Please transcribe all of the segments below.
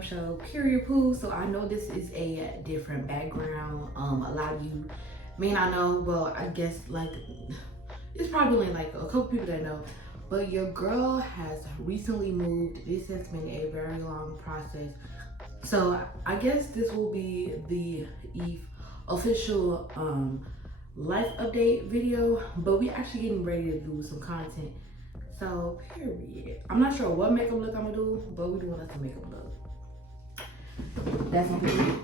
damn show, period poo. So I know this is a different background. A lot of you may not know, well, I guess like it's probably like a couple people that know, but your girl has recently moved. This has been a very long process. So I guess this will be the official life update video, but we actually getting ready to do some content. So period. I'm not sure what makeup look I'm gonna do, but we're doing us some makeup look. That's gonna be it.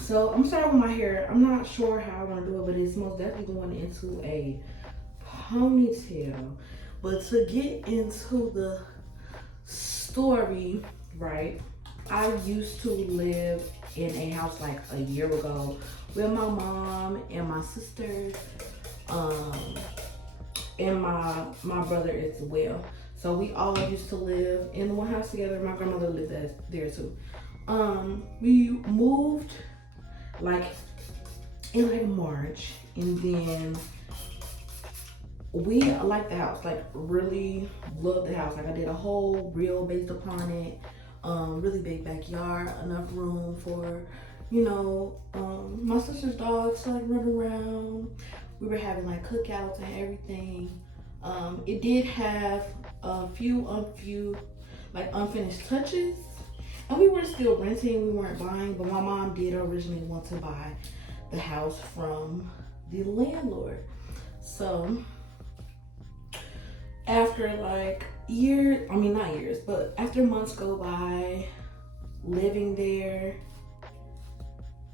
So I'm starting with my hair. I'm not sure how I want to do it, but it's most definitely going into a ponytail. But to get into the story, right? I used to live in a house like a year ago with my mom and my sisters, and my brother as well. So we all used to live in the one house together. My grandmother lived there too. We moved like in like March, and then we liked the house, like really loved the house. Like I did a whole reel based upon it. Really big backyard, enough room for, my sister's dogs to like run around. We were having like cookouts and everything. It did have a few like unfinished touches, and we were still renting, we weren't buying, but my mom did originally want to buy the house from the landlord. So after like years, not years, but after months go by living there,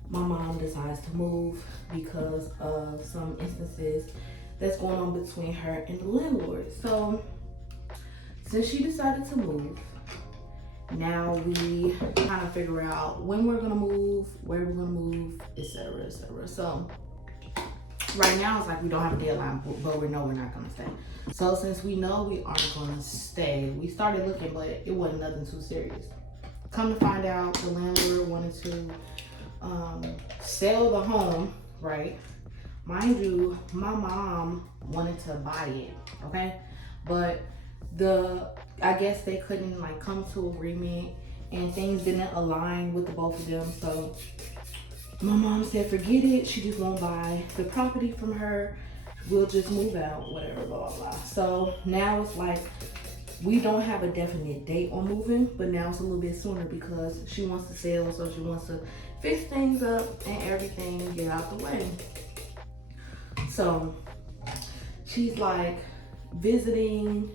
my mom decides to move because of some instances that's going on between her and the landlord. So since she decided to move, now we kind of figure out when we're gonna move, where we're gonna move, etc., etc. So right now it's like we don't have a deadline, but we know we're not gonna stay. So since we know we aren't gonna stay, we started looking, but it wasn't nothing too serious. Come to find out, the landlord wanted to sell the home, right? Mind you, my mom wanted to buy it, okay? But I guess they couldn't like come to agreement, and things didn't align with the both of them. So my mom said, forget it. She just won't buy the property from her. We'll just move out, whatever, blah, blah, blah. So now it's like, we don't have a definite date on moving, but now it's a little bit sooner because she wants to sell, so she wants to fix things up and everything and get out the way. So she's like visiting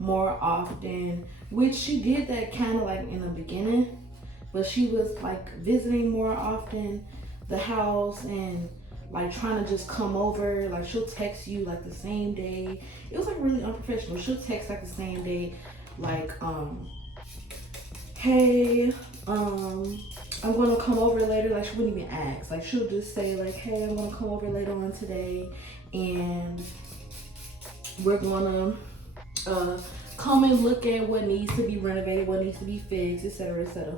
more often, which she did that kind of like in the beginning, but she was like visiting more often the house and like trying to just come over. Like she'll text you like the same day. It was like really unprofessional. She'll text like the same day, like hey, I'm gonna come over later. Like she wouldn't even ask. Like she'll just say like, hey, I'm gonna come over later on today, and we're gonna come and look at what needs to be renovated, what needs to be fixed, etc., etc.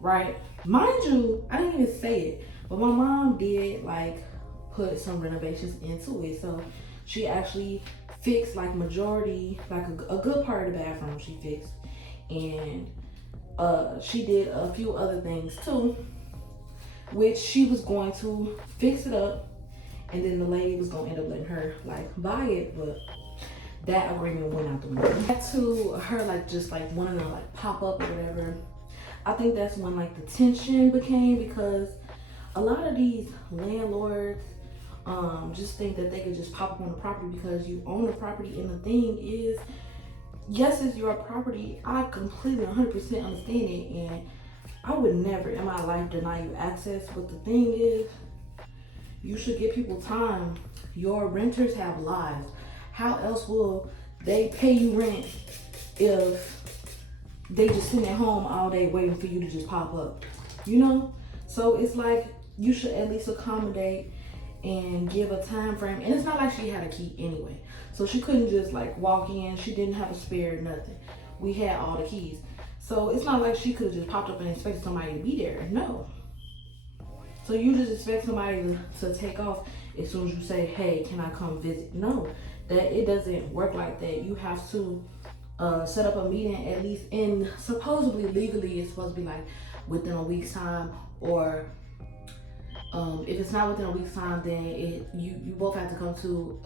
Right? Mind you, I didn't even say it, but my mom did like put some renovations into it. So she actually fixed like majority, like a good part of the bathroom she fixed, and she did a few other things too, which she was going to fix it up, and then the lady was gonna end up letting her like buy it, but that agreement went out the window. Back to her like just like wanting to like pop up or whatever. I think that's when like the tension became, because a lot of these landlords just think that they could just pop up on the property because you own the property. And the thing is, yes, it's your property. I completely 100% understand it, and I would never in my life deny you access. But the thing is, you should give people time. Your renters have lives. How else will they pay you rent if they just sitting at home all day waiting for you to just pop up? So it's like you should at least accommodate and give a time frame. And it's not like she had a key anyway, so she couldn't just like walk in. She didn't have a spare, nothing. We had all the keys, so it's not like she could have just popped up and expected somebody to be there. No. So you just expect somebody to take off as soon as you say, hey, can I come visit? No, that it doesn't work like that. You have to set up a meeting at least in, supposedly legally it's supposed to be like within a week's time, or if it's not within a week's time, then you both have to come to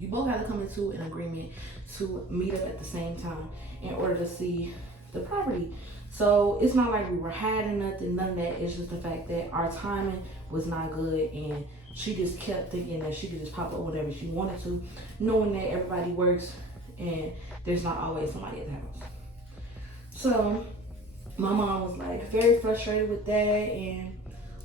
you both have to come into an agreement to meet up at the same time in order to see the property. So it's not like we were hiding nothing, none of that. It's just the fact that our timing was not good, and she just kept thinking that she could just pop up whenever she wanted to, knowing that everybody works and there's not always somebody at the house. So my mom was like very frustrated with that, and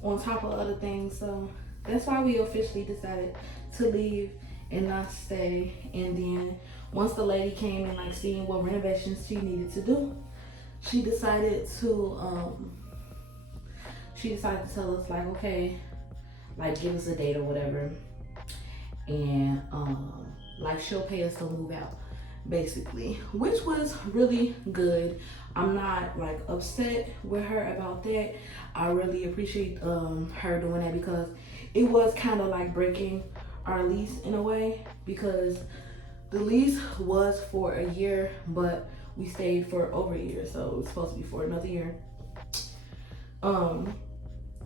on top of other things. So that's why we officially decided to leave and not stay. And then once the lady came and like seeing what renovations she needed to do, she decided to tell us like, okay, like give us a date or whatever, and like she'll pay us to move out, basically, which was really good. I'm not like upset with her about that. I really appreciate her doing that, because it was kind of like breaking our lease in a way, because the lease was for a year, but we stayed for over a year, so it was supposed to be for another year.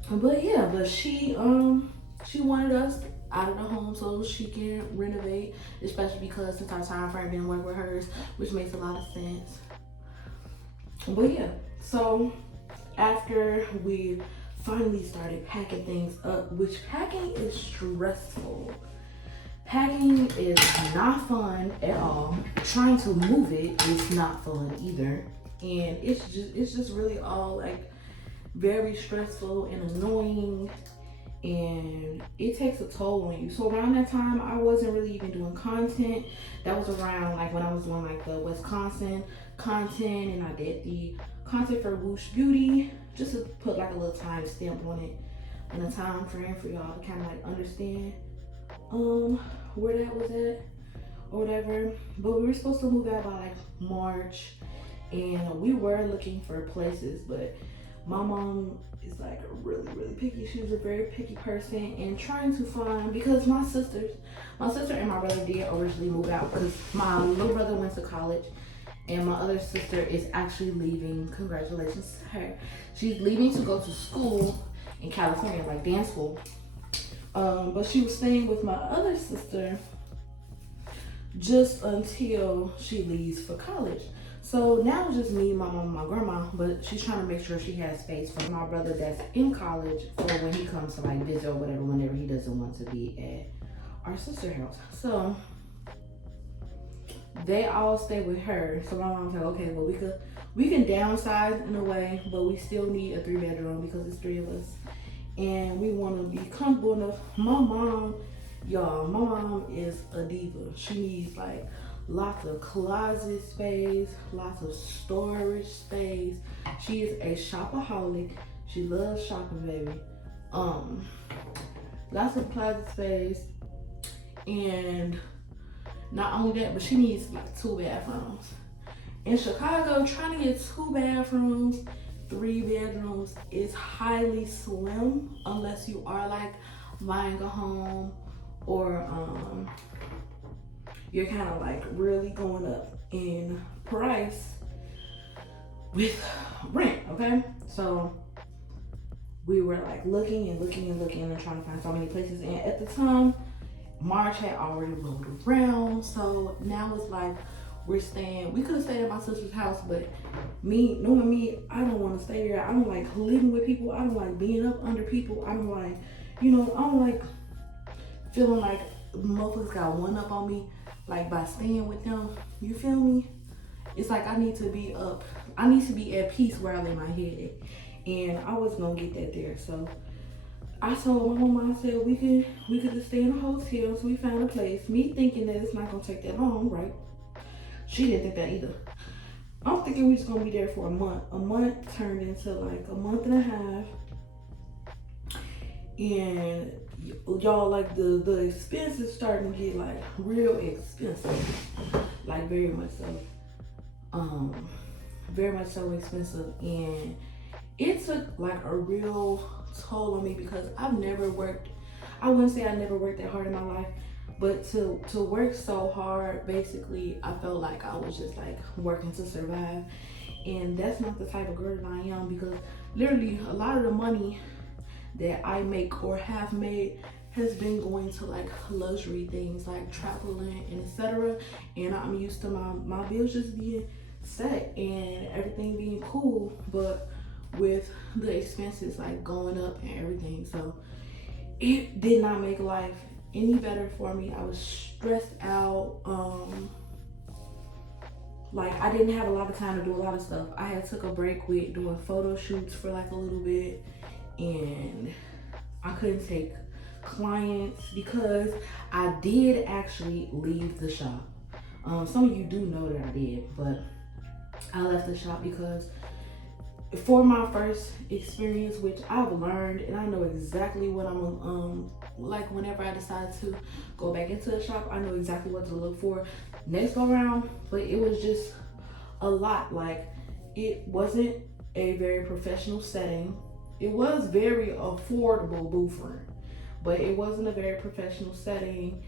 But yeah, but she wanted us out of the home so she can renovate, especially because since our time frame didn't work with hers, which makes a lot of sense. But yeah, so after we finally started packing things up, which packing is stressful. Packing is not fun at all. Trying to move it is not fun either. And it's just really all like very stressful and annoying, and it takes a toll on you. So around that time, I wasn't really even doing content. That was around like when I was doing like the Wisconsin content, and I did the content for Woosh Beauty, just to put like a little time stamp on it and a time frame for y'all to kind of like understand where that was at or whatever. But we were supposed to move out by like March, and we were looking for places, but my mom is like really picky. She was a very picky person, and trying to find, because my sister and my brother did originally move out, because my little brother went to college and my other sister is actually leaving. Congratulations to her. She's leaving to go to school in California, like dance school. But she was staying with my other sister just until she leaves for college. So now it's just me, my mom, and my grandma, but she's trying to make sure she has space for my brother that's in college for when he comes to like visit or whatever, whenever he doesn't want to be at our sister's house. So they all stay with her. So my mom's like, okay, well we can downsize in a way, but we still need a 3-bedroom because it's 3 of us. And we want to be comfortable enough. My mom, y'all, my mom is a diva. She needs like lots of closet space, lots of storage space. She is a shopaholic. She loves shopping, baby. Lots of closet space, and not only that, but she needs like 2 bathrooms. In Chicago, trying to get 2 bathrooms, 3 bedrooms is highly slim, unless you are like buying a home, or you're kind of like really going up in price with rent, okay? So we were like looking and trying to find so many places. And at the time, March had already rolled around. So now it's like we could have stayed at my sister's house, but knowing me, I don't want to stay there. I don't like living with people. I don't like being up under people. I don't like, I don't like feeling like motherfuckers got one up on me, like by staying with them. You feel me? It's like I need to be at peace where I lay my head at. And I wasn't gonna get that there. So I told my mom, I said we could just stay in a hotel. So we found a place. Me thinking that it's not gonna take that long, right? She didn't think that either. I'm thinking we're just gonna be there for a month. A month turned into like a month and a half. And y'all, like the expenses starting to get like real expensive. Like very much so expensive. And it took like a real toll on me, because I've never worked, I wouldn't say I never worked that hard in my life, But to work so hard, basically, I felt like I was just like working to survive. And that's not the type of girl that I am, because literally a lot of the money that I make or have made has been going to like luxury things like traveling and etc. And I'm used to my bills just being set and everything being cool, but with the expenses like going up and everything, so it did not make life any better for me. I was stressed out. Like I didn't have a lot of time to do a lot of stuff. I had took a break with doing photo shoots for like a little bit, and I couldn't take clients because I did actually leave the shop. Some of you do know that I did, but I left the shop because for my first experience, which I've learned and I know exactly what I'm like whenever I decide to go back into the shop, I know exactly what to look for next go around. But it was just a lot. Like it wasn't a very professional setting. It was very affordable boofering, but it wasn't a very professional setting.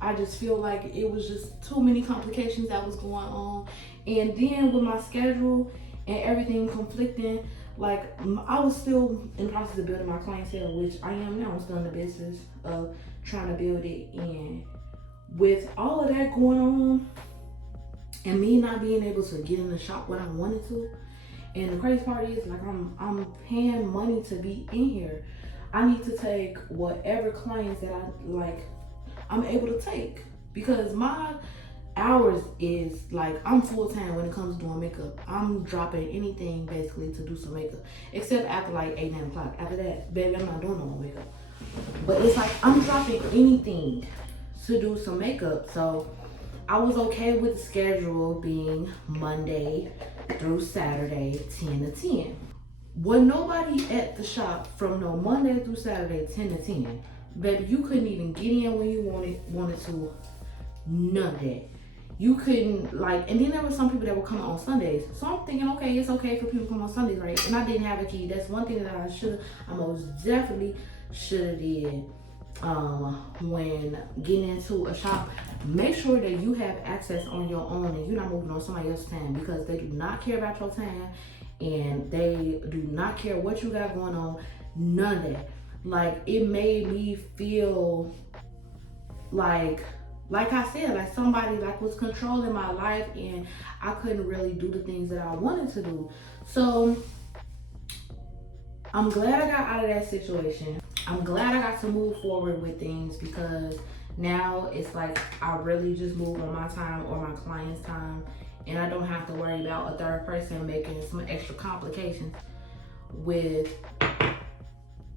I just feel like it was just too many complications that was going on. And then with my schedule and everything conflicting, like I was still in the process of building my clientele, which I am now. I'm still in the business of trying to build it. And with all of that going on and me not being able to get in the shop when I wanted to, and the crazy part is like I'm paying money to be in here. I need to take whatever clients that I'm able to take, because my hours is like I'm full-time when it comes to doing makeup. I'm dropping anything basically to do some makeup, except after like 8-9 o'clock. After that, baby, I'm not doing no more makeup. But it's like I'm dropping anything to do some makeup. So I was okay with the schedule being Monday through Saturday 10 to 10. Was nobody at the shop from no Monday through Saturday 10 to 10. Baby, you couldn't even get in when you wanted to. None of that. You couldn't, like, and then there were some people that were coming on Sundays. So I'm thinking, okay, it's okay for people to come on Sundays, right? And I didn't have a key. That's one thing that I most definitely should have did when getting into a shop. Make sure that you have access on your own and you're not moving on somebody else's time, because they do not care about your time and they do not care what you got going on. None of that. Like, it made me feel like I said, like somebody like was controlling my life, and I couldn't really do the things that I wanted to do. So I'm glad I got out of that situation. I'm glad I got to move forward with things, because now it's like I really just move on my time or my client's time, and I don't have to worry about a third person making some extra complications with,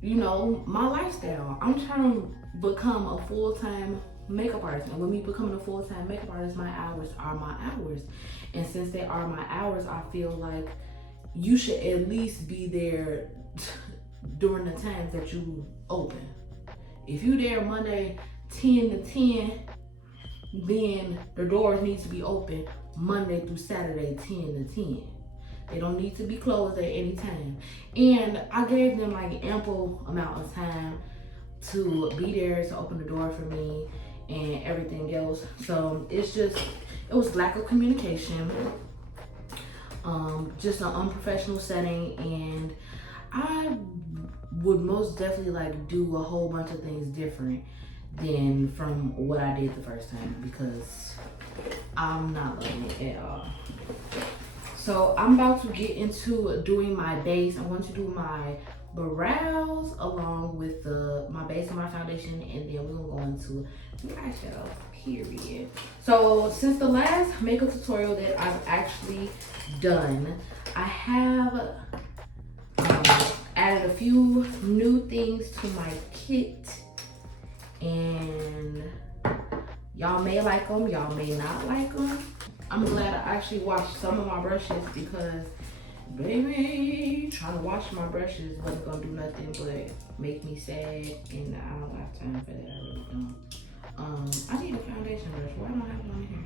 you know, my lifestyle. I'm trying to become a full-time makeup artist, and with me becoming a full-time makeup artist, my hours are my hours. And since they are my hours, I feel like you should at least be there during the times that you open. If you there Monday 10 to 10, then the doors need to be open Monday through Saturday 10 to 10. They don't need to be closed at any time. And I gave them like ample amount of time to be there to open the door for me and everything else. So it's just, it was lack of communication, just an unprofessional setting, and I would most definitely like do a whole bunch of things different than from what I did the first time, because I'm not loving it at all. So I'm about to get into doing my base. I'm going to do my brows along with my base and my foundation, and then we're gonna go into eyeshadow, period. So since the last makeup tutorial that I've actually done, I have added a few new things to my kit, and y'all may like them, y'all may not like them. I'm glad I actually washed some of my brushes, because baby, trying to wash my brushes wasn't gonna do nothing but make me sad, and I don't have time for that. I really don't. I need a foundation brush. Why don't I have one here?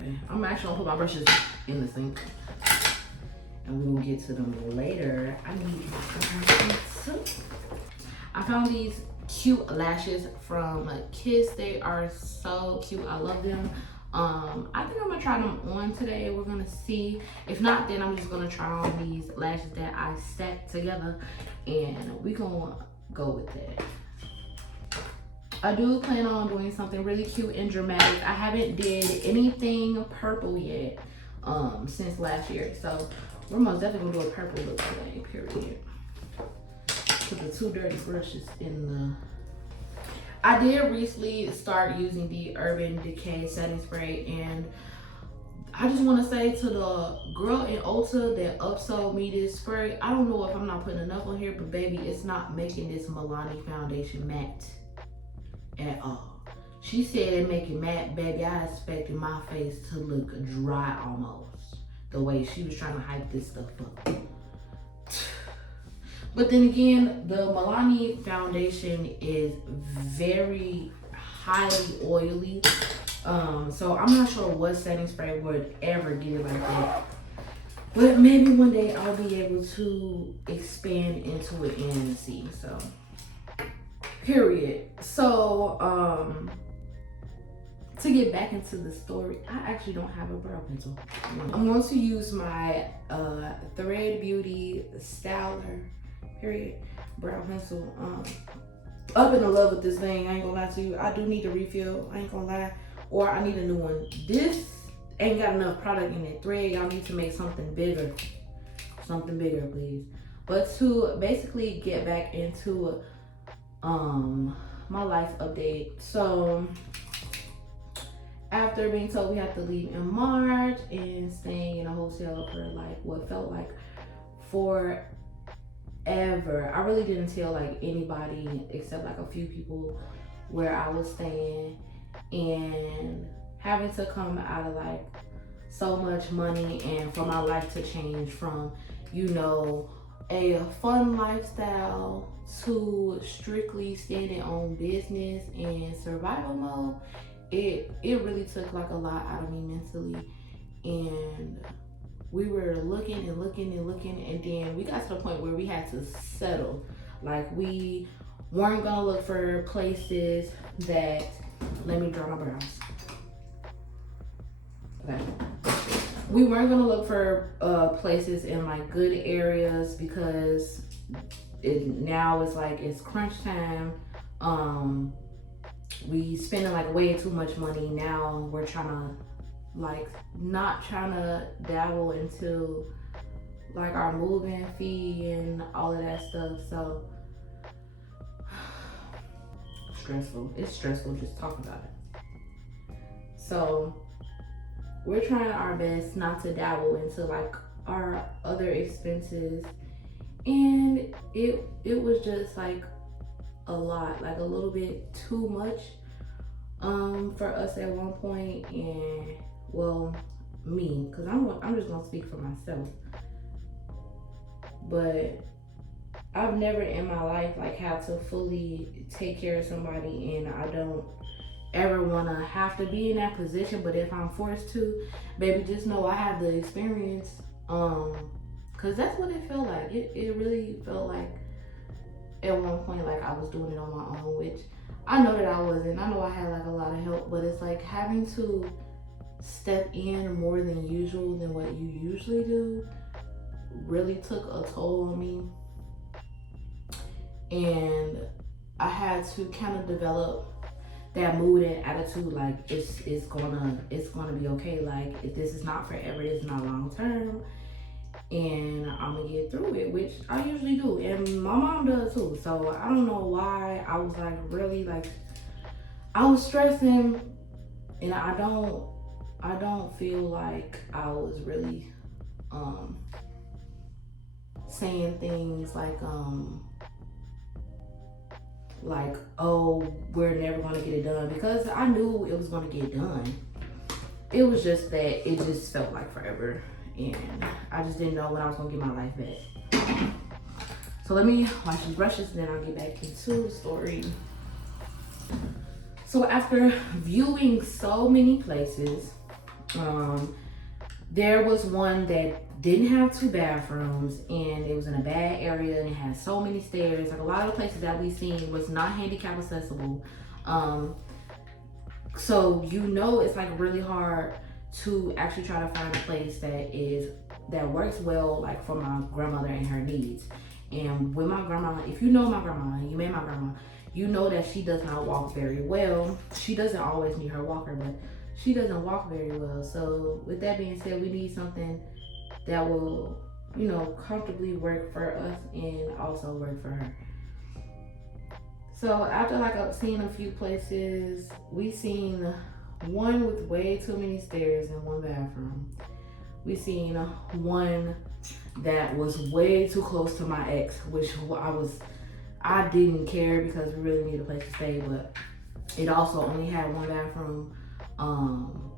Okay. I'm actually gonna put my brushes in the sink, and we will get to them later. I found these cute lashes from Kiss. They are so cute. I love them. I think I'm gonna try them on today. We're gonna see. If not, then I'm just gonna try on these lashes that I stacked together, and we gonna go with that. I do plan on doing something really cute and dramatic. I haven't did anything purple yet since last year, so we're most definitely gonna do a purple look today, period. Put the 2 dirty brushes in the... I did recently start using the Urban Decay setting spray, and I just want to say to the girl in Ulta that upsold me this spray, I don't know if I'm not putting enough on here, but baby, it's not making this Milani foundation matte at all. She said it make it matte, baby. I expected my face to look dry almost, the way she was trying to hype this stuff up. But then again, the Milani foundation is very highly oily. So I'm not sure what setting spray would ever get it like that. But maybe one day I'll be able to expand into it and see. So, period. So, to get back into the story, I actually don't have a brow pencil. I'm going to use my Thread Beauty Styler, period, brow pencil. Up in love with this thing, I ain't gonna lie to you. I do need a refill, I ain't gonna lie. Or I need a new one. This ain't got enough product in it. Thread, y'all need to make something bigger. Something bigger, please. But to basically get back into my life update. So after being told we have to leave in March and staying in a hotel for like what felt like forever, I really didn't tell like anybody except like a few people where I was staying, and having to come out of like so much money and for my life to change from, you know, a fun lifestyle to strictly standing on business and survival mode. It really took like a lot out of me mentally, and we were looking and looking and looking, and then we got to the point where we had to settle. Like, we weren't gonna look for places that, let me draw my brows. Okay. We weren't gonna look for places in like good areas because now it's like it's crunch time. We spending like way too much money now. We're trying to like not trying to dabble into like our moving fee and all of that stuff. So stressful. It's stressful just talking about it. So we're trying our best not to dabble into like our other expenses, and it was just like a lot, like a little bit too much for us at one point. And well, me, because I'm just gonna speak for myself, but I've never in my life like had to fully take care of somebody, and I don't ever want to have to be in that position. But if I'm forced to, baby, just know I have the experience, because that's what it felt like. It really felt like at one point like I was doing it on my own, which I know that I wasn't. I know I had like a lot of help, but it's like having to step in more than usual than what you usually do really took a toll on me. And I had to kind of develop that mood and attitude, like it's gonna be okay. Like, if this is not forever, this is not long term, and I'm gonna get through it, which I usually do, and my mom does too. So I don't know why I was like really like I was stressing, and I don't feel like I was really saying things like, oh, we're never gonna get it done, because I knew it was gonna get done. It was just that it just felt like forever, and I just didn't know when I was gonna get my life back. So let me wash these brushes, and then I'll get back into the story. So after viewing so many places, There was one that didn't have 2 bathrooms, and it was in a bad area, and it had so many stairs. Like a lot of the places that we seen was not handicap accessible. Um, so you know it's like really hard to actually try to find a place that works well, like for my grandmother and her needs. And with my grandma, if you know my grandma, you met my grandma, you know that she does not walk very well. She doesn't always need her walker, but she doesn't walk very well. So with that being said, we need something that will, comfortably work for us and also work for her. So after like seeing a few places, we seen one with way too many stairs and 1 bathroom. We seen one that was way too close to my ex, which I didn't care because we really needed a place to stay, but it also only had 1 bathroom.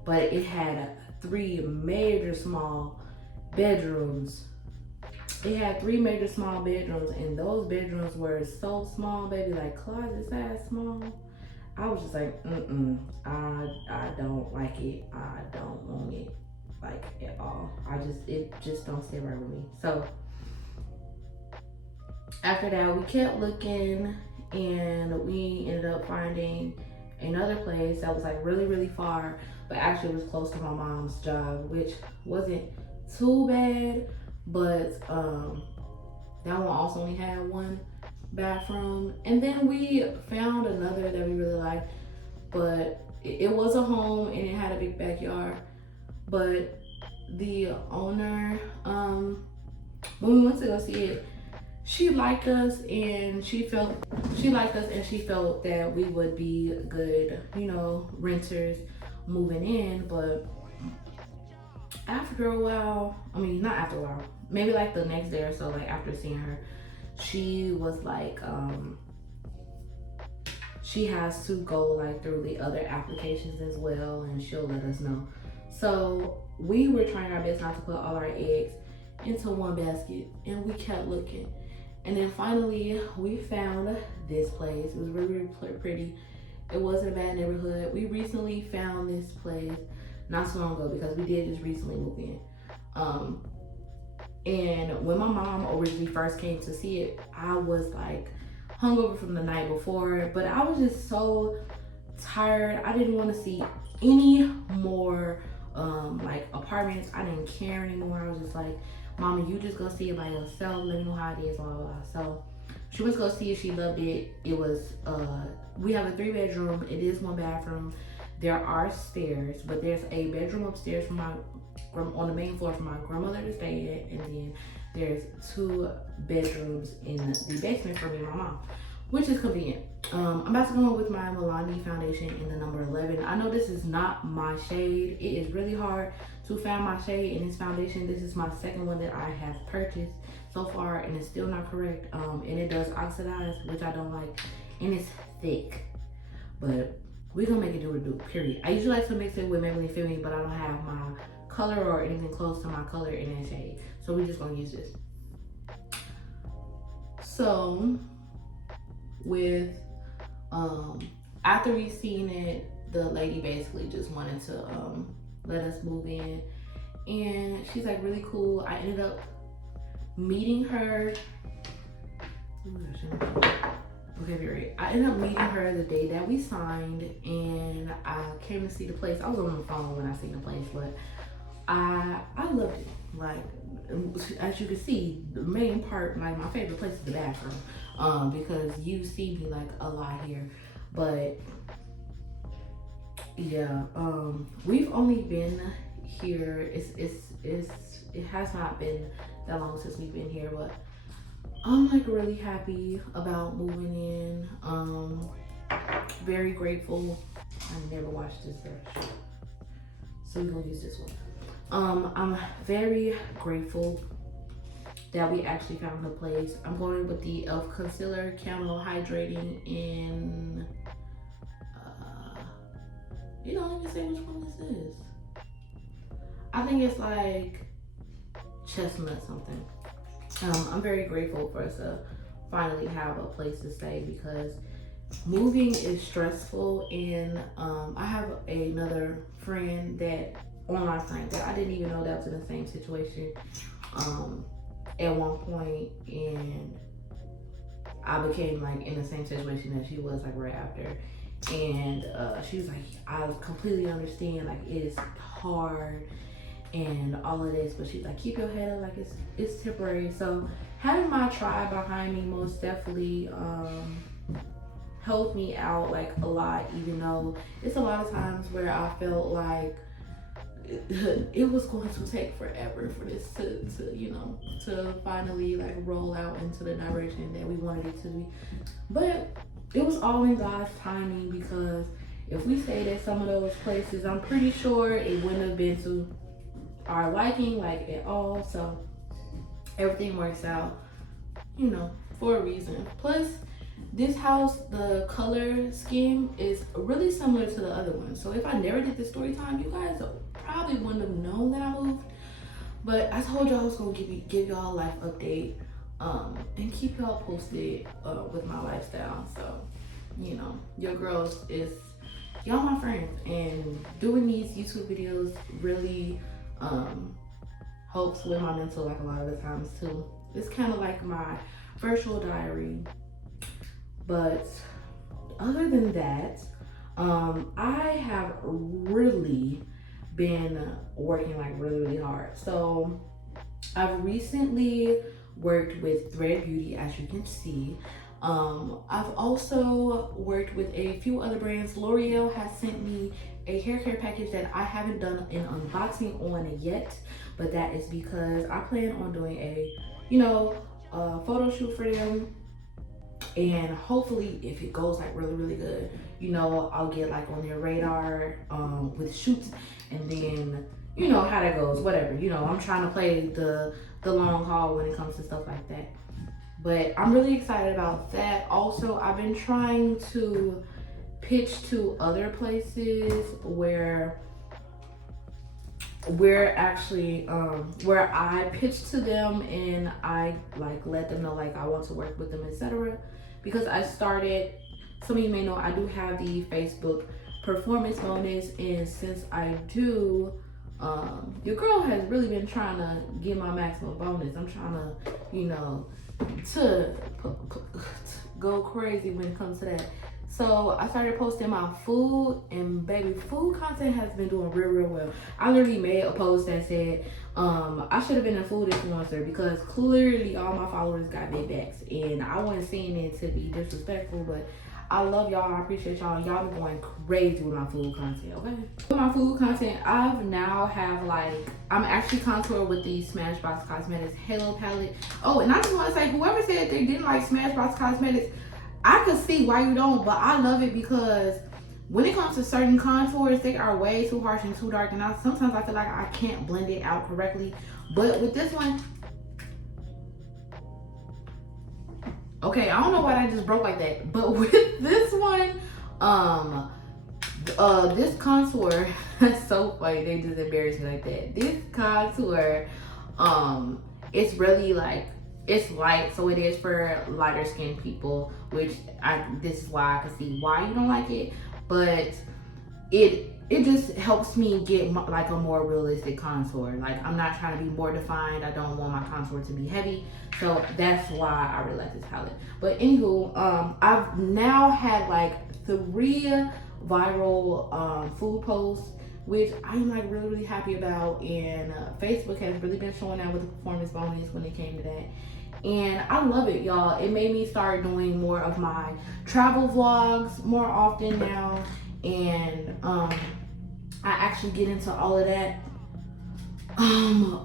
But it had 3 major small bedrooms. It had 3 major small bedrooms, and those bedrooms were so small, baby, like closet size small. I was just like, I don't like it. I don't want it, like, at all. It just don't sit right with me. So after that, we kept looking, and we ended up finding another place that was like really, really far, but actually was close to my mom's job, which wasn't too bad. But that one also only had 1 bathroom. And then we found another that we really liked, but it was a home and it had a big backyard. But the owner, when we went to go see it, she liked us and she felt that we would be good, renters moving in. But after a while, not after a while, maybe like the next day or so, like after seeing her, she was like, she has to go like through the other applications as well, and she'll let us know. So we were trying our best not to put all our eggs into one basket, and we kept looking. And then finally we found this place. It was really, really pretty. It wasn't a bad neighborhood. We recently found this place not so long ago because we did just recently move in. And when my mom originally first came to see it, I was like hungover from the night before, but I was just so tired. I didn't want to see any more like apartments. I didn't care anymore. I was just like, Mama, you just go see it by yourself. Let me know how it is, blah, blah, blah. So she went to go see it. She loved it. It was, we have a 3-bedroom. It is 1 bathroom. There are stairs, but there's a bedroom upstairs on the main floor for my grandmother to stay at, and then there's 2 bedrooms in the basement for me and my mom, which is convenient. I'm about to go with my Milani foundation in the number 11. I know this is not my shade. It is really hard to find my shade in this foundation. This is my second one that I have purchased so far, and it's still not correct. And it does oxidize, which I don't like, and it's thick, but we're gonna make it do what it do, period. I usually like to mix it with Maybelline Fit Me, but I don't have my color or anything close to my color in that shade, so we're just gonna use this. So with after we seen it, the lady basically just wanted to let us move in, and she's like really cool. I ended up meeting her. Okay, very. I ended up meeting her the day that we signed, and I came to see the place. I was on the phone when I seen the place, but I loved it. Like, as you can see, the main part, like my favorite place is the bathroom, because you see me like a lot here. But yeah, we've only been here. It has not been that long since we've been here, but I'm like really happy about moving in. Very grateful. I never watched this brush, so we're gonna use this one. I'm very grateful that we actually found a place. I'm going with the e.l.f. concealer, camo hydrating in you don't even say which one this is. I think it's like chestnut something. I'm very grateful for us to finally have a place to stay, because moving is stressful, and I have another friend that online friend that I didn't even know that was in the same situation at one point, and I became like in the same situation that she was like right after. And she was like, I completely understand, like it is hard and all of this, but she's like, keep your head up, like it's temporary. So having my tribe behind me most definitely helped me out like a lot, even though it's a lot of times where I felt like it was going to take forever for this to you know, to finally like roll out into the direction that we wanted it to be. But it was all in God's timing, because if we stayed at some of those places, I'm pretty sure it wouldn't have been to our liking like at all. So everything works out, you know, for a reason. Plus this house, the color scheme is really similar to the other one. So if I never did this story time, you guys probably wouldn't have known that I moved. But I told y'all I was gonna give y'all a life update and keep y'all posted with my lifestyle. So, you know, your girls is, y'all my friends, and doing these YouTube videos really helps with my mental, like a lot of the times too. It's kind of like my virtual diary. But other than that, I have really been working like really hard. So I've recently worked with Thread Beauty, as you can see. I've also worked with a few other brands. L'Oreal has sent me a hair care package that I haven't done an unboxing on yet, but that is because I plan on doing a, you know, photo shoot for them. And hopefully if it goes like really good, you know, I'll get like on their radar with shoots, and then you know how that goes, whatever. You know, I'm trying to play the long haul when it comes to stuff like that. But I'm really excited about that. Also, I've been trying to pitch to other places where actually where I pitch to them and I like let them know like I want to work with them, etc. Because I started, some of you may know, I do have the Facebook performance bonus, and since I do, your girl has really been trying to get my maximum bonus. I'm trying to, you know, to go crazy when it comes to that. So I started posting my food, and baby, food content has been doing real well. I literally made a post that said, I should have been a food influencer, because clearly all my followers got big backs, and I wasn't saying it to be disrespectful, but I love y'all. I appreciate y'all. Y'all been going crazy with my food content, okay? With my food content, I've now have like, I'm actually contoured with the Smashbox Cosmetics Halo palette. Oh, and I just want to say, whoever said they didn't like Smashbox Cosmetics, I could see why you don't, but I love it because when it comes to certain contours, they are way too harsh and too dark, and sometimes I feel like I can't blend it out correctly. But with this one, okay, I don't know why I just broke like that, but with this one, this contour, that's so funny, they just embarrass me like that. This contour, it's really like, it's light, so it is for lighter skinned people, which this is why I can see why you don't like it, but it just helps me get like a more realistic contour. Like, I'm not trying to be more defined. I don't want my contour to be heavy, so that's why I really like this palette. But anywho, I've now had like 3 viral food posts, which I'm like really happy about, and Facebook has really been showing out with the performance bonus when it came to that. And I love it, y'all. It made me start doing more of my travel vlogs more often now, and I actually get into all of that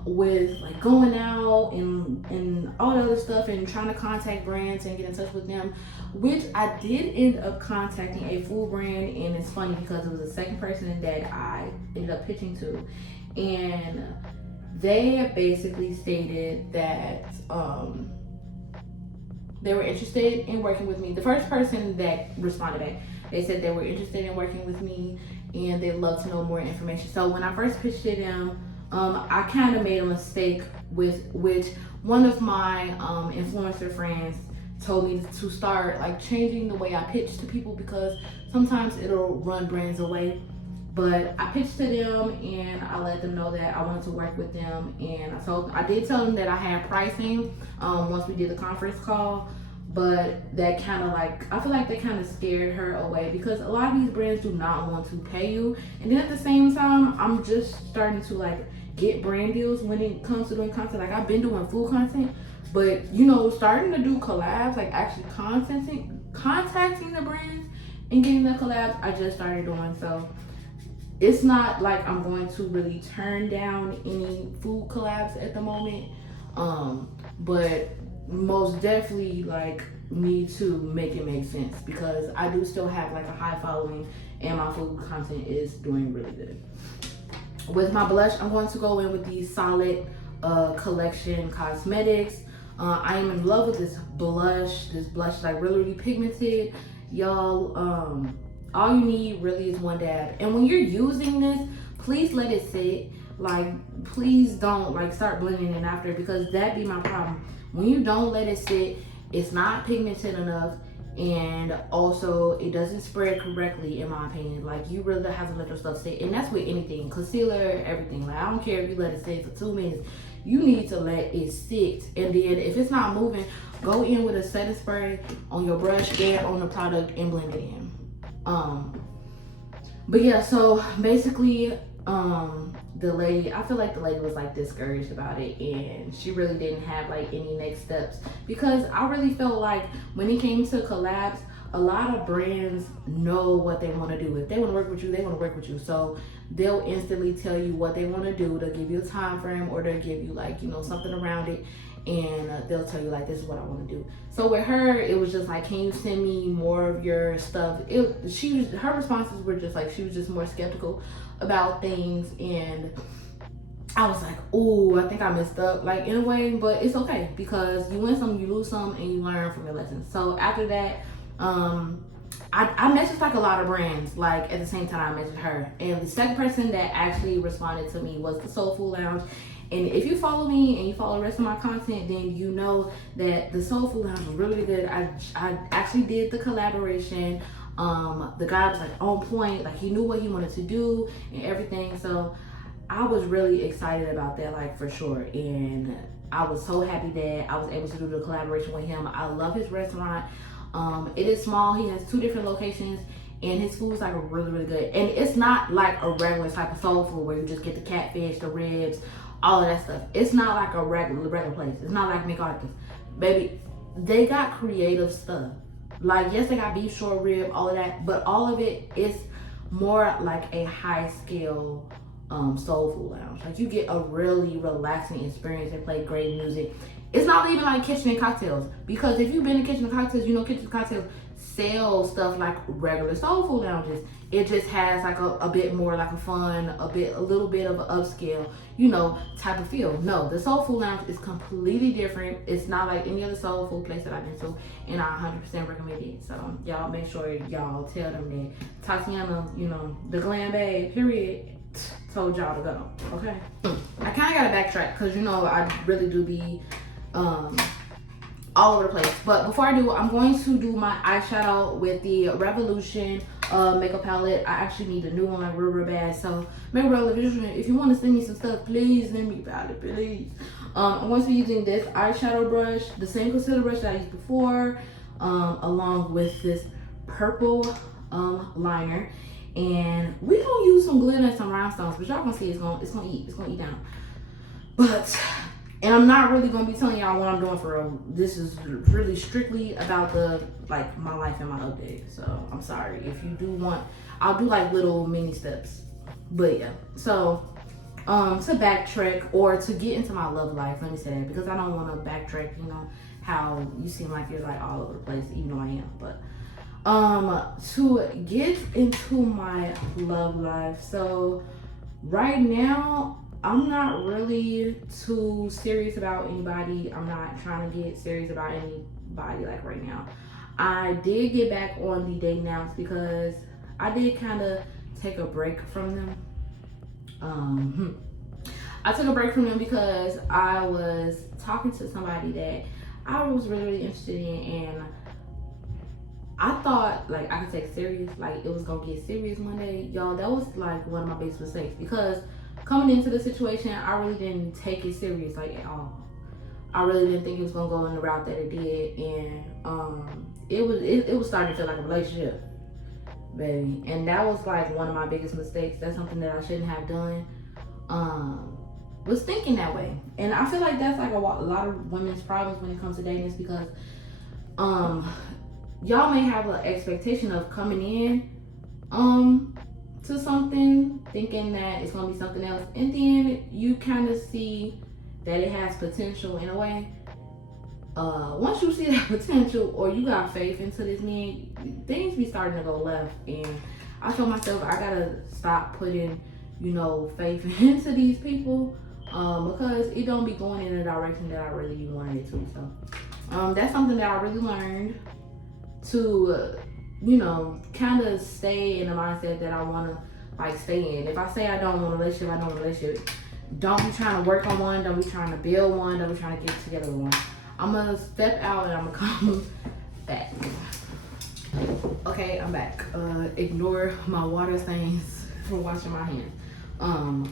with like going out and all the other stuff, and trying to contact brands and get in touch with them, which I did end up contacting a food brand. And it's funny because it was the second person that I ended up pitching to, and they basically stated that they were interested in working with me. The first person that responded back, they said they were interested in working with me and they'd love to know more information. So when I first pitched to them, I kind of made a mistake with which one of my influencer friends told me to start like changing the way I pitch to people, because sometimes it'll run brands away. But I pitched to them and I let them know that I wanted to work with them. And I did tell them that I had pricing once we did the conference call. But that kind of like, I feel like they kind of scared her away because a lot of these brands do not want to pay you. And then at the same time, I'm just starting to like get brand deals when it comes to doing content. Like I've been doing food content, but you know, starting to do collabs, like actually contacting the brands and getting the collabs, I just started doing. So it's not like I'm going to really turn down any food collabs at the moment. But most definitely like need to make it make sense because I do still have like a high following and my food content is doing really good. With my blush, I'm going to go in with the Solid Collection Cosmetics. I am in love with this blush. This blush is like really pigmented. Y'all, all you need really is one dab. And when you're using this, please let it sit. Like, please don't like start blending in after because that'd be my problem. When you don't let it sit, it's not pigmented enough, and also it doesn't spread correctly in my opinion. Like you really have to let your stuff sit, and that's with anything, concealer, everything. Like I don't care if you let it sit for 2 minutes, you need to let it sit. And then if it's not moving, go in with a setting spray on your brush and on the product and blend it in. But yeah, so basically the lady, I feel like the lady was like discouraged about it and she really didn't have like any next steps because I really felt like when it came to collabs, a lot of brands know what they want to do. If they want to work with you, they want to work with you. So they'll instantly tell you what they want to do. They'll give you a time frame or they'll give you like, you know, something around it, and they'll tell you like, this is what I want to do. So with her, it was just like, can you send me more of your stuff? Her responses were just like, she was just more skeptical about things, and I was like, oh, I think I messed up, like in a way, but it's okay because you win some, you lose some, and you learn from your lessons. So after that, I messaged like a lot of brands, like at the same time I messaged her, and the second person that actually responded to me was the Soul Food Lounge. And if you follow me and you follow the rest of my content, then you know that the Soul Food Lounge was really good. I actually did the collaboration. The guy was like on point, like he knew what he wanted to do and everything. So I was really excited about that, like for sure. And I was so happy that I was able to do the collaboration with him. I love his restaurant. It is small. He has 2 different locations. And his food's like really, really good. And it's not like a regular type of soul food where you just get the catfish, the ribs, all of that stuff. It's not like a regular place. It's not like McArthur's. Baby, they got creative stuff. Like, yes, they got beef, short rib, all of that, but all of it is more like a high scale soul food lounge. Like, you get a really relaxing experience. They play great music. It's not even like Kitchen and Cocktails, because if you've been to Kitchen and Cocktails, you know Kitchen and Cocktails sell stuff like regular soul food lounges. It just has like a bit more like a fun, a little bit of an upscale, you know, type of feel. No, the soul food lounge is completely different. It's not like any other soul food place that I've been to, and I 100% recommend it. So y'all make sure y'all tell them that Tatiana, you know, the glam babe, period, told y'all to go. Okay. I kind of gotta backtrack because, you know, I really do be all over the place. But before I do, I'm going to do my eyeshadow with the Revolution makeup palette. I actually need a new one, like real bad. So make Revolution, if you want to send me some stuff, please send me palette, please. I'm going to be using this eyeshadow brush, the same concealer brush that I used before, along with this purple liner. And we gonna use some glitter and some rhinestones, but y'all gonna see it's gonna eat down. And I'm not really gonna be telling y'all what I'm doing for real. This is really strictly about my life and my update. So I'm sorry if you do want, I'll do like little mini steps. But yeah, so to backtrack or to get into my love life, let me say that, because I don't want to backtrack, you know, how you seem like you're like all over the place, even though I am. But to get into my love life, so right now I'm not really too serious about anybody. I'm not trying to get serious about anybody like right now. I did get back on the dating apps because I did kind of take a break from them. I took a break from them because I was talking to somebody that I was really, really interested in, and I thought like I could take it serious, like it was gonna get serious one day. Y'all, that was like one of my biggest mistakes because coming into the situation, I really didn't take it serious like at all. I really didn't think it was gonna go in the route that it did, and it was starting to feel like a relationship, baby. And that was like one of my biggest mistakes. That's something that I shouldn't have done. Was thinking that way, and I feel like that's like a lot of women's problems when it comes to dating, is because y'all may have an expectation of coming in to something thinking that it's gonna be something else, and then you kind of see that it has potential in a way. Once you see that potential, or you got faith into this man, things be starting to go left. And I told myself I gotta stop putting, faith into these people, because it don't be going in the direction that I really wanted it to. So that's something that I really learned to, kind of stay in the mindset that I want to like stay in. If I say I don't want a relationship, I don't want a relationship. Don't be trying to work on one. Don't be trying to build one. Don't be trying to get together with one. I'm gonna step out and I'm gonna come back. Okay, I'm back. Ignore my water stains for washing my hands.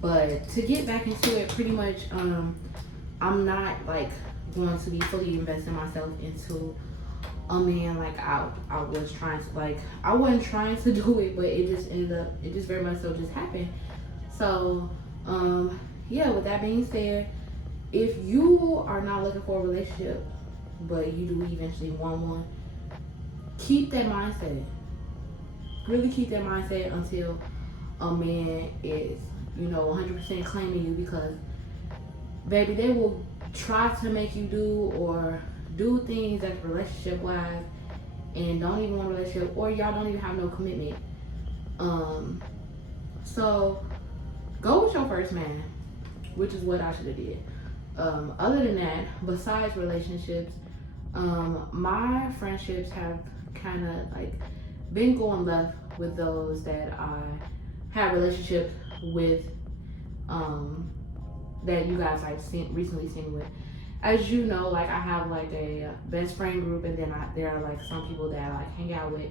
But to get back into it, pretty much, I'm not like going to be fully investing myself into a man like I was trying to, like, I wasn't trying to do it, but it just ended up, it just very much so just happened. So yeah, with that being said, if you are not looking for a relationship but you do eventually want one, keep that mindset. Really keep that mindset until a man is 100% claiming you, because baby, they will try to make you do things that's relationship wise and don't even want a relationship, or y'all don't even have no commitment. So go with your first man, which is what I should have did. Other than that, besides relationships, my friendships have kind of like been going left with those that I had relationships with, that you guys like recently seen me with. As you know, like I have like a best friend group, and then there are like some people that I like hang out with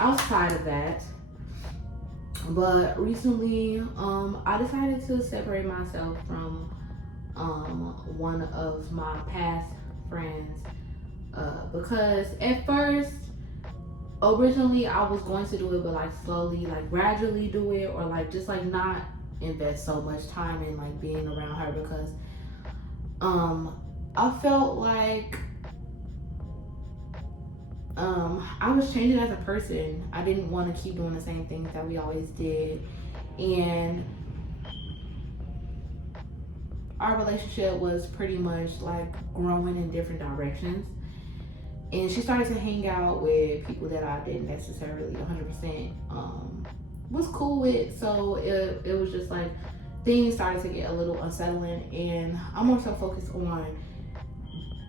outside of that. But recently, I decided to separate myself from one of my past friends, because at first, originally I was going to do it, but like slowly, like gradually do it, or like just like not invest so much time in like being around her, because I felt like I was changing as a person. I didn't want to keep doing the same things that we always did, and our relationship was pretty much like growing in different directions. And she started to hang out with people that I didn't necessarily 100% was cool with. So it was just like things started to get a little unsettling, and I'm more so focused on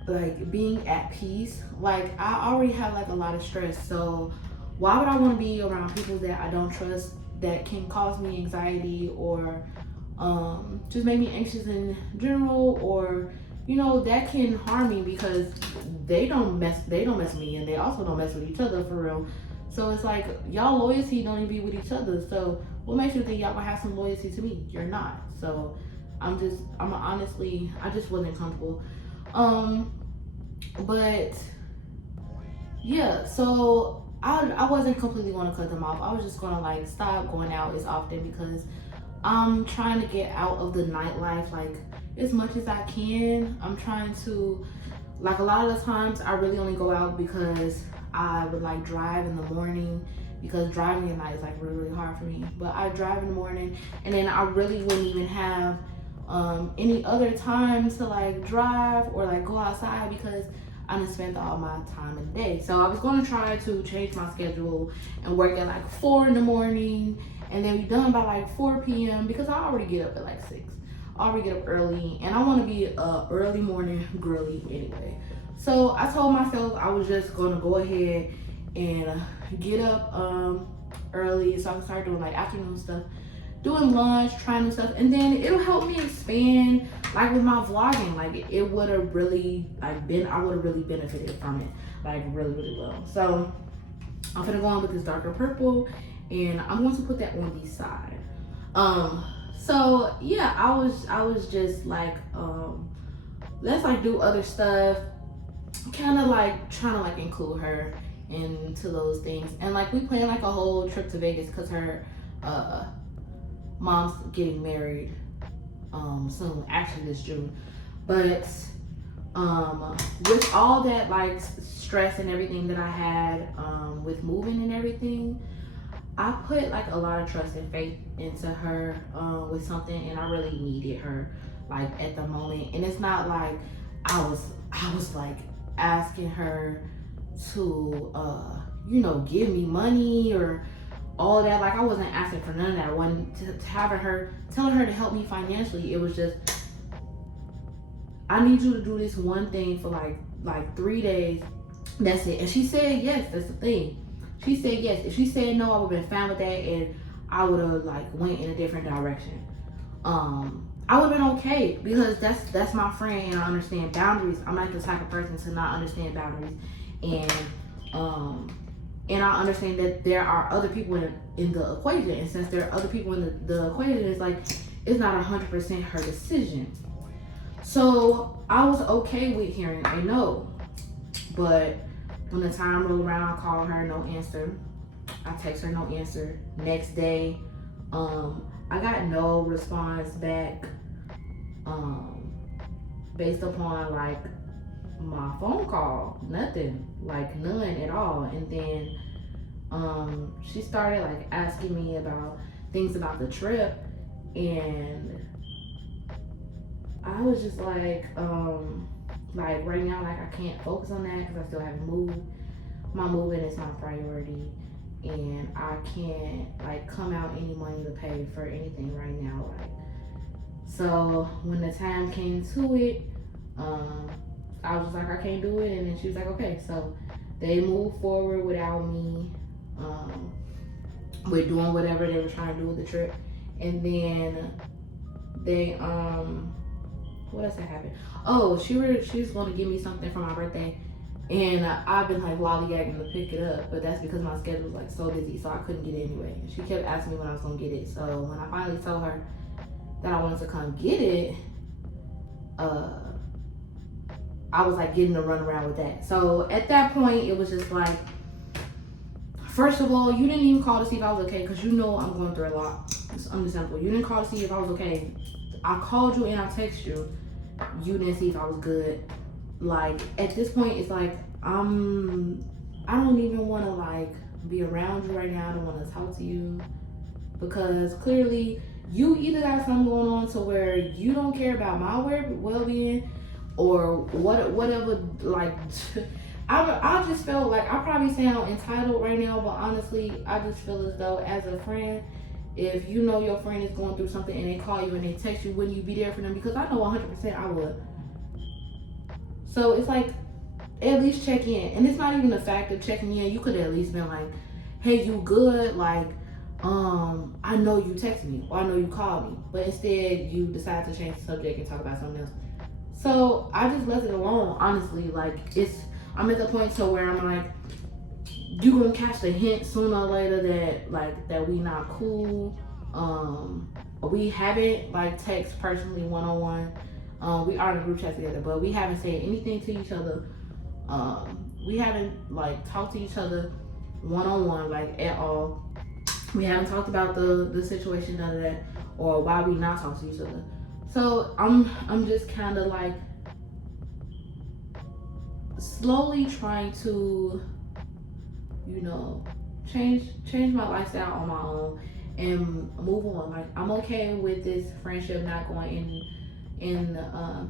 like being at peace. Like I already have like a lot of stress, so why would I want to be around people that I don't trust, that can cause me anxiety, or just make me anxious in general, or that can harm me, because they don't mess with me, and they also don't mess with each other for real. So it's like y'all loyalty don't even be with each other. So what makes you think y'all gonna have some loyalty to me? You're not. So honestly, I just wasn't comfortable. But yeah, so I wasn't completely gonna cut them off. I was just gonna like stop going out as often, because I'm trying to get out of the nightlife like as much as I can. I'm trying to, like, a lot of the times I really only go out because I would like drive in the morning, because driving at night is like really, really hard for me. But I drive in the morning, and then I really wouldn't even have any other time to like drive or like go outside, because I done spent all my time in the day. So I was going to try to change my schedule and work at like 4 in the morning, and then be done by like 4 p.m. because I already get up at like 6. I already get up early, and I want to be a early morning girly anyway. So I told myself I was just going to go ahead and get up early, so I can start doing like afternoon stuff, doing lunch, trying new stuff, and then it'll help me expand like with my vlogging. Like it would have really like I would have really benefited from it. like really, really well. So I'm gonna go on with this darker purple, and I'm going to put that on the side. So yeah, I was just like, let's like do other stuff, kind of like trying to like include her into those things. And like we planned like a whole trip to Vegas because her mom's getting married soon, actually this June. But with all that like stress and everything that I had with moving and everything, I put like a lot of trust and faith into her with something, and I really needed her like at the moment. And it's not like I was like asking her to you know, give me money or all of that. Like I wasn't asking for none of that. I wasn't having her telling her to help me financially. It was just, I need you to do this one thing for like 3 days. That's it. And she said yes. That's the thing. She said yes. If she said no, I would have been fine with that, and I would have like went in a different direction. I would have been okay because that's my friend, and I understand boundaries. I'm not the type of person to not understand boundaries, and I understand that there are other people in the equation, and since there are other people in the equation, it's like it's not 100% her decision. So I was okay with hearing a no, but when the time rolled around, I called her, no answer. I text her, no answer. Next day, I got no response back based upon like my phone call. Nothing, like none at all. And then she started like asking me about things about the trip, and I was just like right now, like I can't focus on that because I still haven't moved. My moving is my priority, and I can't like come out any money to pay for anything right now. Like, so when the time came to it, I was just like, I can't do it, and then she was like, okay. So they moved forward without me. With doing whatever they were trying to do with the trip, and then they what else had happened? Oh, she was going to give me something for my birthday, and I've been like lollygagging to pick it up, but that's because my schedule was like so busy, so I couldn't get it anyway. She kept asking me when I was going to get it, so when I finally told her that I wanted to come get it, I was like getting to run around with that. So at that point, it was just like, first of all, you didn't even call to see if I was okay, because you know I'm going through a lot. It's understandable. You didn't call to see if I was okay. I called you and I texted you. You didn't see if I was good. Like at this point, it's like I don't even want to like be around you right now. I don't want to talk to you because clearly you either got something going on to where you don't care about my well-being or whatever. Like I just felt like I probably sound entitled right now, but honestly, I just feel as though as a friend, if you know your friend is going through something and they call you and they text you, wouldn't you be there for them? Because I know 100% I would. So it's like, at least check in. And it's not even the fact of checking in. You could have at least been like, hey, you good? Like, I know you texted me or I know you called me. But instead, you decide to change the subject and talk about something else. So I just left it alone, honestly. Like, I'm at the point to where I'm like, you gonna catch the hint sooner or later that we not cool. We haven't like text personally one-on-one. We are in a group chat together, but we haven't said anything to each other. We haven't like talked to each other one-on-one like at all. We haven't talked about the situation, none of that, or why we not talk to each other. So I'm just kind of like slowly trying to, you know, change my lifestyle on my own and move on. Like I'm okay with this friendship not going in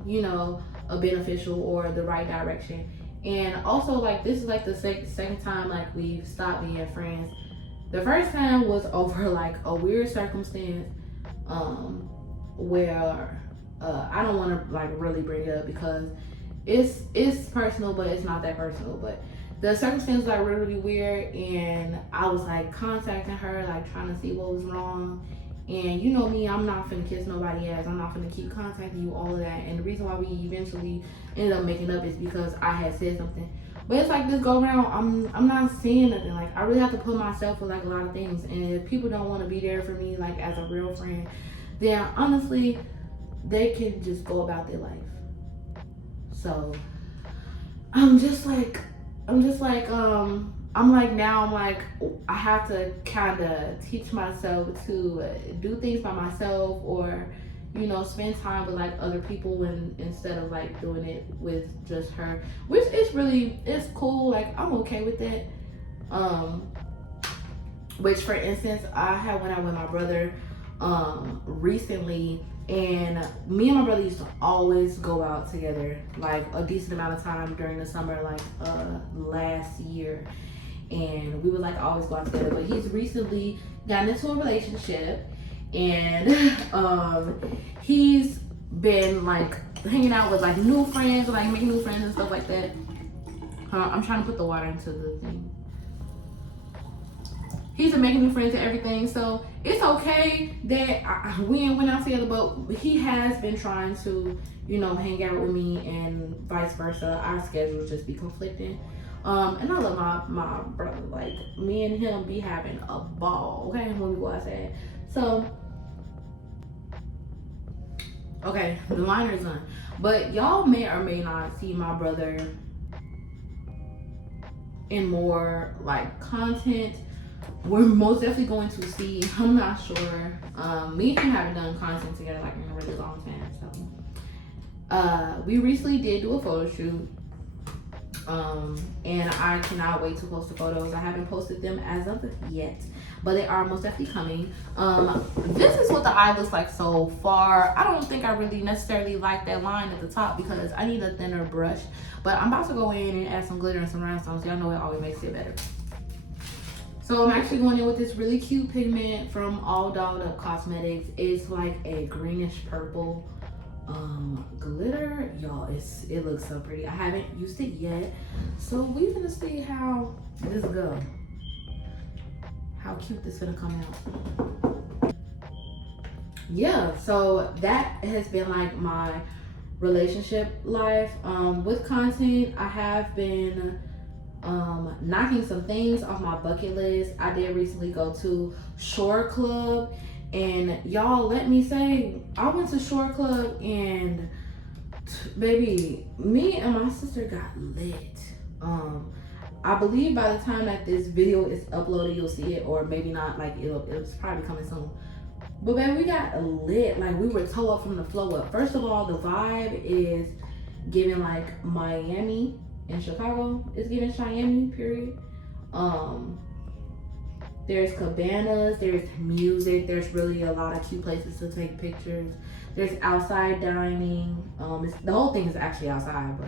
you know, a beneficial or the right direction. And also like this is like the second time like we've stopped being friends. The first time was over like a weird circumstance where I don't want to like really bring it up because it's personal, but it's not that personal. But the circumstances are really weird, and I was like contacting her, like trying to see what was wrong. And you know me, I'm not finna kiss nobody ass. I'm not finna keep contacting you, all of that. And the reason why we eventually ended up making up is because I had said something. But it's like this go around, I'm not saying nothing. Like I really have to put myself with like a lot of things, and if people don't want to be there for me like as a real friend, then honestly they can just go about their life. So I'm just like now I'm like I have to kind of teach myself to do things by myself, or spend time with like other people when instead of like doing it with just her, which is really, it's cool. Like I'm okay with that. Which for instance, I had went out with my brother recently, and me and my brother used to always go out together like a decent amount of time during the summer, like last year, and we would like always go out together. But he's recently gotten into a relationship, and he's been like hanging out with like new friends, like making new friends and stuff like that. I'm trying to put the water into the thing. He's been making new friends and everything, so it's okay that we ain't went out together, but he has been trying to, hang out with me and vice versa. Our schedules just be conflicting. And I love my brother. Like me and him be having a ball, okay, when we go outside. So, okay, the liner's done. But y'all may or may not see my brother in more like content. We're most definitely going to see. I'm not sure. Me and him haven't done content together like in a really long time. So, we recently did do a photo shoot. And I cannot wait to post the photos. I haven't posted them as of yet, but they are most definitely coming. This is what the eye looks like so far. I don't think I really necessarily like that line at the top because I need a thinner brush, but I'm about to go in and add some glitter and some rhinestones. Y'all know it always makes it better. So I'm actually going in with this really cute pigment from All Dolled Up Cosmetics. It's like a greenish purple glitter. Y'all, it looks so pretty. I haven't used it yet, so we're gonna see how this go. How cute this gonna come out. Yeah, so that has been like my relationship life. With content, I have been knocking some things off my bucket list. I did recently go to Shore Club, and y'all, let me say, I went to Shore Club and baby, me and my sister got lit. I believe by the time that this video is uploaded, you'll see it, or maybe not. Like it's probably coming soon. But baby, we got lit. Like we were toe up from the flow up. First of all, the vibe is giving like Miami and Chicago. It's giving Miami, period. There's cabanas, there's music, there's really a lot of cute places to take pictures. There's outside dining. The whole thing is actually outside, but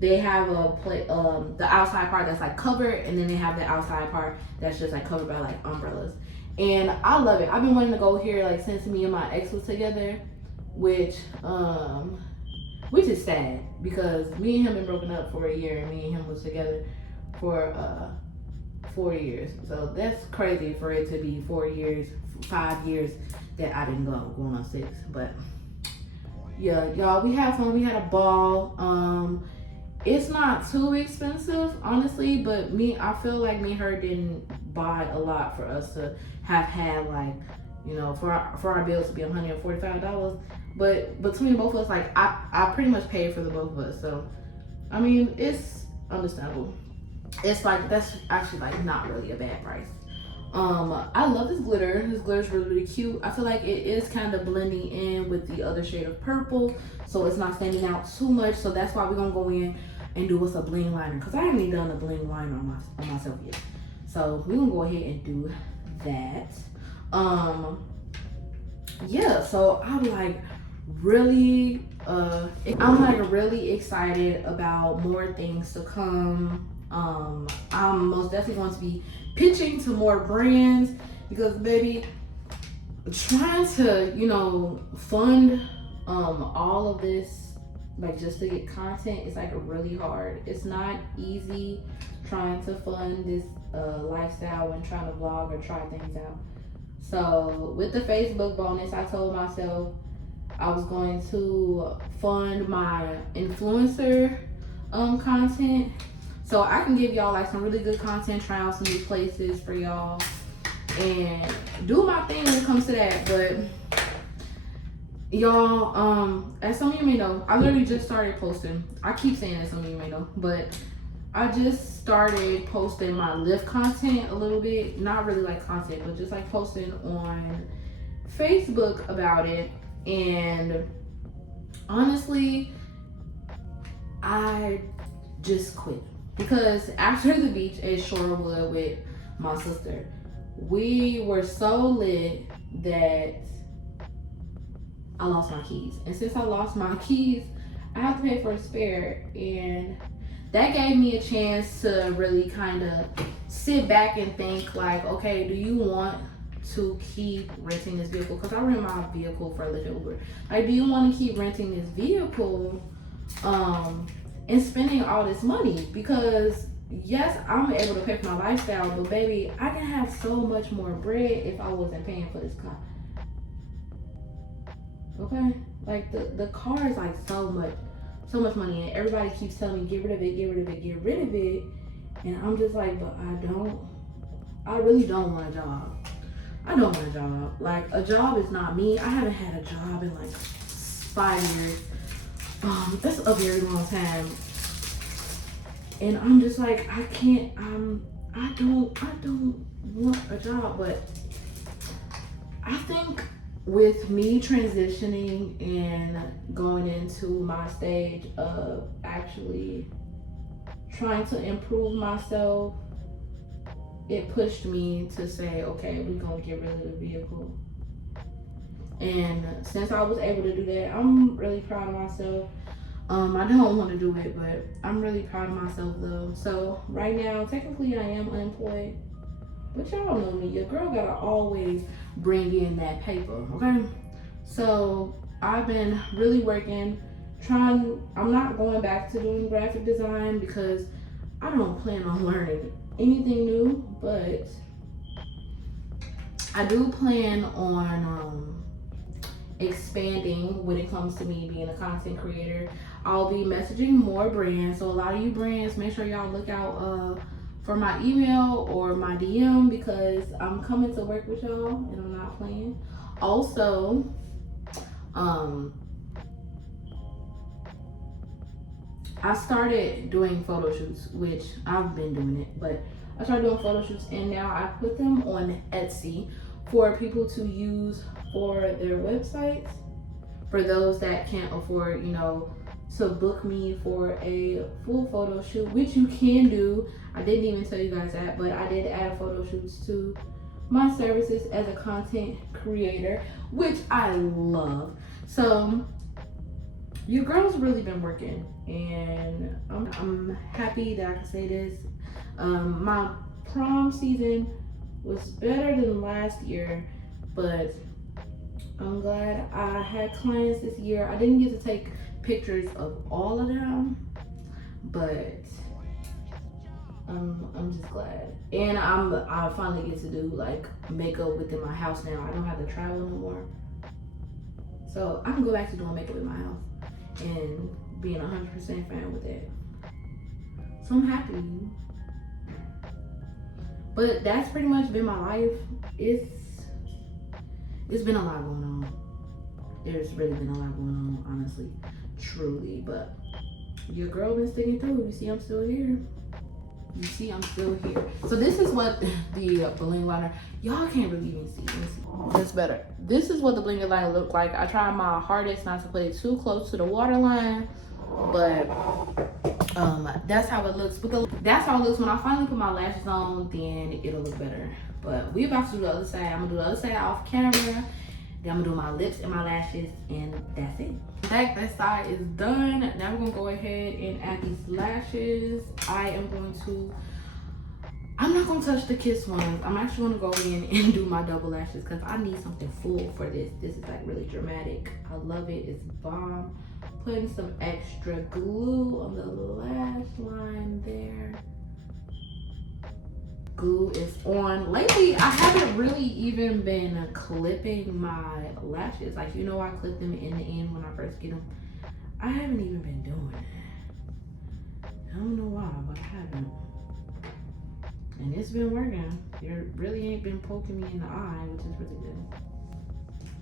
they have the outside part that's like covered, and then they have the outside part that's just like covered by like umbrellas. And I love it. I've been wanting to go here like since me and my ex was together, which is sad because me and him been broken up for a year, and me and him was together for 4 years. So that's crazy for it to be 4 years, 5 years that I didn't go, going on 6. But yeah, y'all, we had fun. We had a ball. It's not too expensive, honestly, but I feel like me and her didn't buy a lot for us to have had like, for our bills to be $145. But between both of us, like I pretty much paid for the both of us. So I mean, it's understandable. It's like, that's actually like not really a bad price. I love this glitter. This glitter is really, really cute. I feel like it is kind of blending in with the other shade of purple, so it's not standing out too much. So that's why we're gonna go in and do us a bling liner, because I haven't even done a bling liner on myself yet. So we're gonna go ahead and do that. Yeah, so I'm like really excited about more things to come. I'm most definitely going to be pitching to more brands, because baby, trying to fund all of this, like just to get content, is like really hard. It's not easy trying to fund this lifestyle and trying to vlog or try things out. So with the Facebook bonus, I told myself I was going to fund my influencer content. So I can give y'all like some really good content, try out some new places for y'all, and do my thing when it comes to that. But y'all, as some of you may know, I literally just started posting. I keep saying that, some of you may know, but I just started posting my lift content a little bit. Not really like content, but just like posting on Facebook about it. And honestly, I just quit. Because after the beach at Shorewood with my sister, we were so lit that I lost my keys. And since I lost my keys, I have to pay for a spare. And that gave me a chance to really kind of sit back and think like, okay, do you want to keep renting this vehicle? Because I rent my vehicle for a Lyft Uber. Like, do you want to keep renting this vehicle and spending all this money? Because yes, I'm able to pay for my lifestyle, but baby, I can have so much more bread if I wasn't paying for this car. Okay, like the car is like so much money, and everybody keeps telling me get rid of it, and I'm just like, but I really don't want a job. I don't want a job. Like, a job is not me. I haven't had a job in like 5 years. That's a very long time, and I'm just like, I can't. I don't want a job, but I think with me transitioning and going into my stage of actually trying to improve myself, it pushed me to say, okay, we're gonna get rid of the vehicle. And since I was able to do that, I'm really proud of myself. I don't want to do it, but I'm really proud of myself though. So right now, technically I am unemployed, but y'all know me, your girl gotta always bring in that paper, okay? So I've been really working, I'm not going back to doing graphic design because I don't plan on learning anything new, but I do plan on expanding when it comes to me being a content creator. I'll be messaging more brands, so a lot of you brands, make sure y'all look out for my email or my DM, because I'm coming to work with y'all and I'm not playing. Also, I started doing photo shoots, which I've been doing it, but I started doing photo shoots, and now I put them on Etsy for people to use for their websites. For those that can't afford, to book me for a full photo shoot, which you can do. I didn't even tell you guys that, but I did add photo shoots to my services as a content creator, which I love. So your girl's really been working, and I'm happy that I can say this. My prom season was better than last year, but I'm glad I had clients this year. I didn't get to take pictures of all of them, but I'm just glad. And I finally get to do like makeup within my house now. I don't have to travel no more, so I can go back to doing makeup in my house and being 100% fan with that. So I'm happy. But that's pretty much been my life. It's been a lot going on. There's really been a lot going on, honestly, truly. But your girl been sticking through. You see, I'm still here. So this is what the bling liner, y'all can't really even see. Let me see. That's better. This is what the bling liner looked like. I tried my hardest not to put it too close to the waterline, but that's how it looks. That's how it looks when I finally put my lashes on. Then it'll look better. But we about to do the other side. I'm gonna do the other side off camera. Then I'm gonna do my lips and my lashes, and that's it. That side is done. Now we're gonna go ahead and add these lashes. I'm not gonna touch the kiss ones. I'm actually gonna go in and do my double lashes because I need something full for this. This is like really dramatic. I love it. It's bomb. Putting some extra glue on the lash line there. Glue is on. Lately, I haven't really even been clipping my lashes. Like, I clip them in the end when I first get them. I haven't even been doing it. I don't know why, but I haven't. And it's been working. It really ain't been poking me in the eye, which is really good.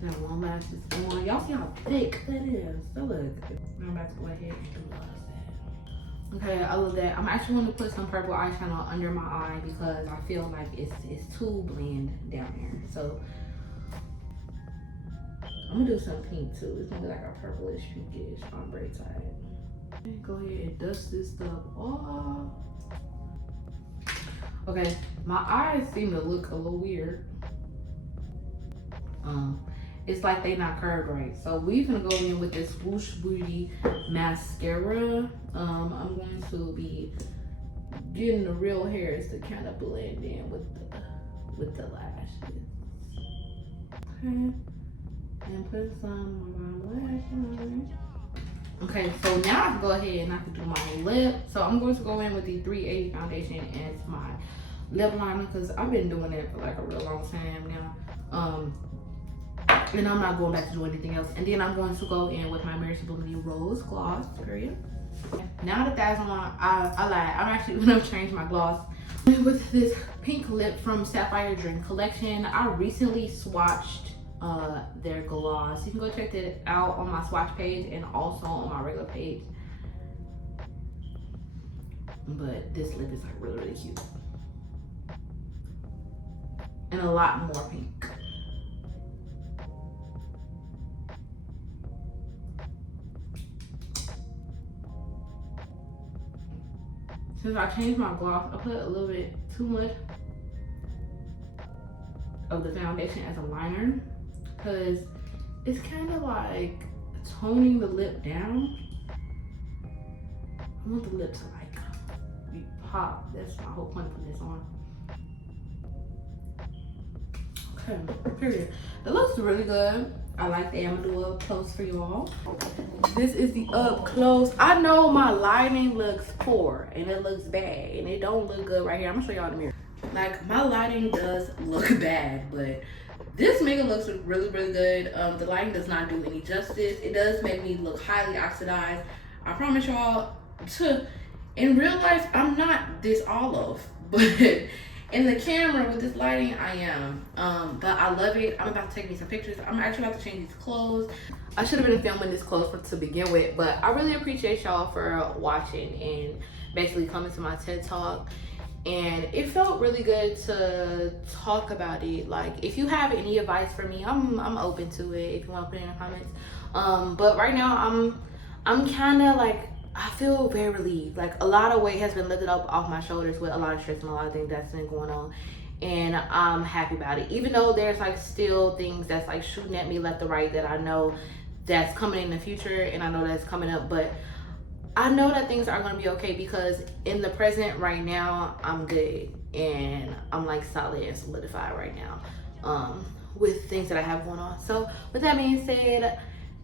That one lash is on. Y'all see how thick that is? So look. Now I'm about to go ahead and do that. Okay, I love that. I'm actually going to put some purple eyeshadow under my eye because I feel like it's too bland down here. So I'm gonna do some pink too. It's gonna be like a purplish, pinkish ombre type. Go ahead and dust this stuff off. Okay, my eyes seem to look a little weird. It's like they not curved right. So we're gonna go in with this Swoosh Beauty mascara. I'm going to be getting the real hairs to kind of blend in with the lashes. Okay, and put some of my lash on. Okay, so now I can go ahead and I can do my lip. So I'm going to go in with the 380 foundation as my lip liner because I've been doing it for like a real long time now. And I'm not going back to do anything else. And then I'm going to go in with my Mary Sublimity Rose Gloss, period. Now that that's on, I lied. I'm actually gonna change my gloss with this pink lip from Sapphire Dream Collection. I recently swatched their gloss. You can go check it out on my swatch page and also on my regular page. But this lip is like really, really cute. And a lot more pink. Since I changed my gloss, I put a little bit too much of the foundation as a liner because it's kind of like toning the lip down. I want the lip to like be popped. That's my whole point of putting this on. Okay, period. It looks really good. I like that. I'm gonna do a up close for y'all. This is the up close. I know my lighting looks poor and it looks bad and it don't look good right here. I'm gonna show y'all the mirror. Like my lighting does look bad, but this makeup looks really, really good. The lighting does not do any justice. It does make me look highly oxidized. I promise y'all, in real life, I'm not this olive, but in the camera with this lighting, I am. But I love it. I'm about to take me some pictures. I'm actually about to change these clothes. I should have been filming this clothes to begin with, but I really appreciate y'all for watching and basically coming to my TED Talk. And it felt really good to talk about it. Like, if you have any advice for me, I'm open to it if you want to put it in the comments. But right now, I'm kind of like, I feel very relieved. Like, a lot of weight has been lifted up off my shoulders with a lot of stress and a lot of things that's been going on. And I'm happy about it. Even though there's like still things that's like shooting at me left to right that I know that's coming in the future and I know that's coming up. But I know that things are going to be okay because in the present right now, I'm good. And I'm like solid and solidified right now with things that I have going on. So with that being said,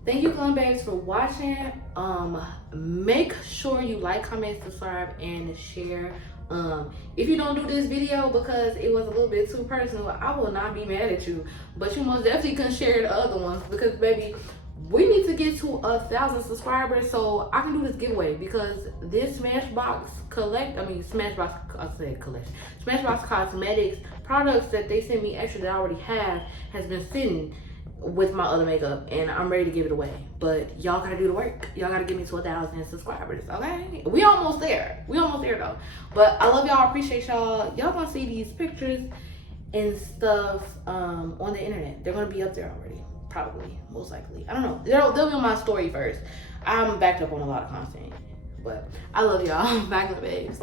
thank you, Glam Babes, for watching. Make sure you like, comment, subscribe, and share. If you don't do this video because it was a little bit too personal, I will not be mad at you. But you most definitely can share the other ones because, baby, we need to get to 1,000 subscribers so I can do this giveaway because this Smashbox Cosmetics products that they sent me extra that I already have has been sitting with my other makeup and I'm ready to give it away. But y'all gotta do the work. Y'all gotta get me to 1,000 subscribers, okay? We almost there. We almost there though. But I love y'all, I appreciate y'all. Y'all gonna see these pictures and stuff on the internet. They're gonna be up there already. Probably, most likely. I don't know. They'll be on my story first. I'm backed up on a lot of content. But I love y'all. Bye, babes.